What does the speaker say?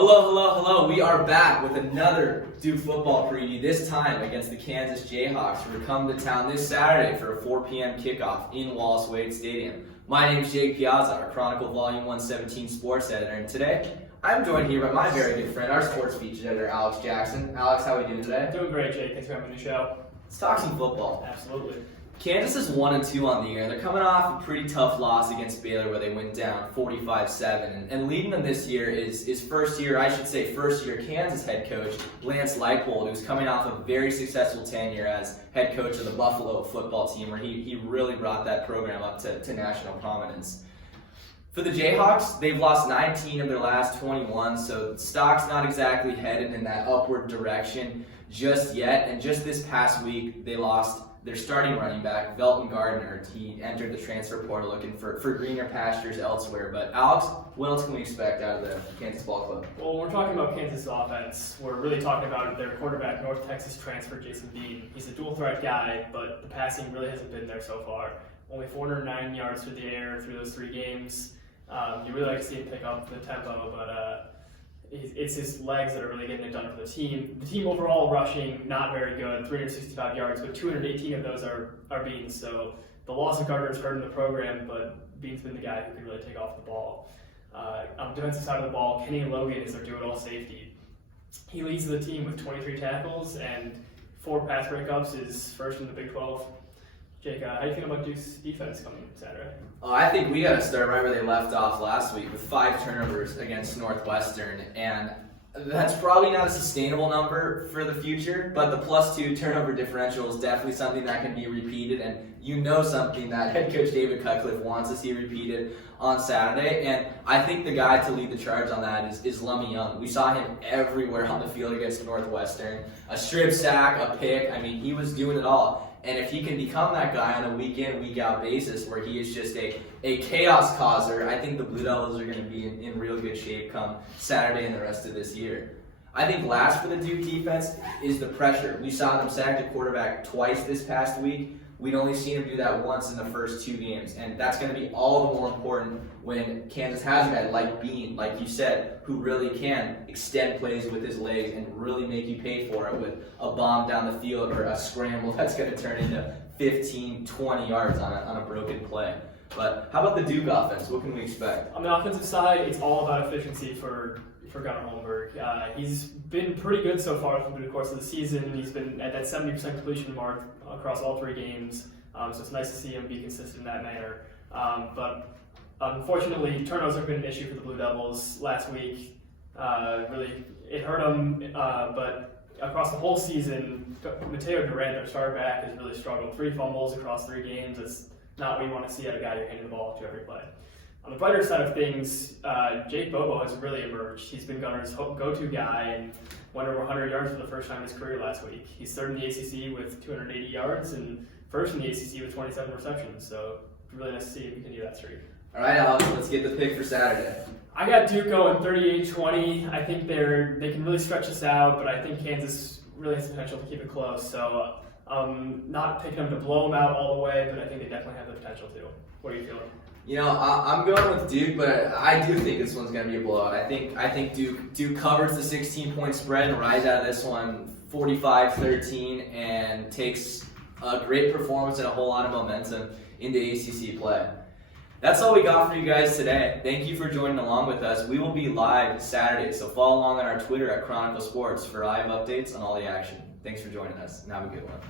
Hello. We are back with another Duke football preview, this time against the Kansas Jayhawks, who are coming to town this Saturday for a 4 p.m. kickoff in Wallace Wade Stadium. My name is Piazza, our Chronicle Volume 117 sports editor, and today I'm joined here by my very good friend, our sports features editor, Alex Jackson. Alex, how are we doing today? Doing great, Jake. Thanks for having me on the show. Let's talk some football. Absolutely. Kansas is 1-2 on the year. They're coming off a pretty tough loss against Baylor where they went down 45-7. And leading them this year is first year Kansas head coach Lance Leipold, who's coming off a very successful tenure as head coach of the Buffalo football team, where he really brought that program up to national prominence. For the Jayhawks, they've lost 19 of their last 21, so stock's not exactly headed in that upward direction just yet. And just this past week, they lost their starting running back, Velton Gardner. He entered the transfer portal looking for greener pastures elsewhere. But Alex, what else can we expect out of the Kansas Ball Club? Well, when we're talking about Kansas offense, we're really talking about their quarterback, North Texas transfer, Jason Bean. He's a dual threat guy, but the passing really hasn't been there so far. Only 409 yards through the air through those 3 games. You really like to see him pick up the tempo, but it's his legs that are really getting it done for the team. The team overall rushing, not very good, 365 yards, but 218 of those are Beans. So the loss of Gardner is hurting the program, but Bean's been the guy who can really take off the ball. On the defensive side of the ball, Kenny Logan is their do-it-all safety. He leads the team with 23 tackles and 4 pass breakups, is first in the Big 12. Jake, how do you feel about Duke's defense coming Saturday? Oh, I think we got to start right where they left off last week with 5 turnovers against Northwestern, and that's probably not a sustainable number for the future, but the +2 turnover differential is definitely something that can be repeated, and something that head coach David Cutcliffe wants to see repeated on Saturday, and I think the guy to lead the charge on that is Lummy Young. We saw him everywhere on the field against Northwestern. A strip sack, a pick, he was doing it all. And if he can become that guy on a week-in, week-out basis where he is just a chaos causer, I think the Blue Devils are going to be in real good shape come Saturday and the rest of this year. I think last for the Duke defense is the pressure. We saw them sack the quarterback twice this past week. We'd only seen him do that once in the first 2 games, and that's going to be all the more important when Kansas has a guy like Bean, like you said, who really can extend plays with his legs and really make you pay for it with a bomb down the field or a scramble that's going to turn into 15, 20 yards on a broken play. But how about the Duke offense? What can we expect? On the offensive side, it's all about efficiency for Gunnar Holmberg. He's been pretty good so far through the course of the season. He's been at that 70% completion mark across all 3 games, so it's nice to see him be consistent in that manner. But unfortunately, turnovers have been an issue for the Blue Devils last week. Really, it hurt them, but across the whole season, Mateo Durant, their star back, has really struggled. 3 fumbles across 3 games. It's not what you want to see out of a guy you're handing the ball to every play. On the brighter side of things, Jake Bobo has really emerged. He's been Gunnar's go-to guy and went over 100 yards for the first time in his career last week. He's third in the ACC with 280 yards and first in the ACC with 27 receptions. So it's really nice to see him continue that streak. All right, Alex, let's get the pick for Saturday. I got Duke going 38-20. I think they can really stretch this out, but I think Kansas really has the potential to keep it close. So not picking them to blow them out all the way, but I think they definitely have the potential to. What are you feeling? I'm going with Duke, but I do think this one's going to be a blowout. I think Duke covers the 16-point spread and rides out of this one 45-13 and takes a great performance and a whole lot of momentum into ACC play. That's all we got for you guys today. Thank you for joining along with us. We will be live Saturday, so follow along on our Twitter at Chronicle Sports for live updates on all the action. Thanks for joining us, and have a good one.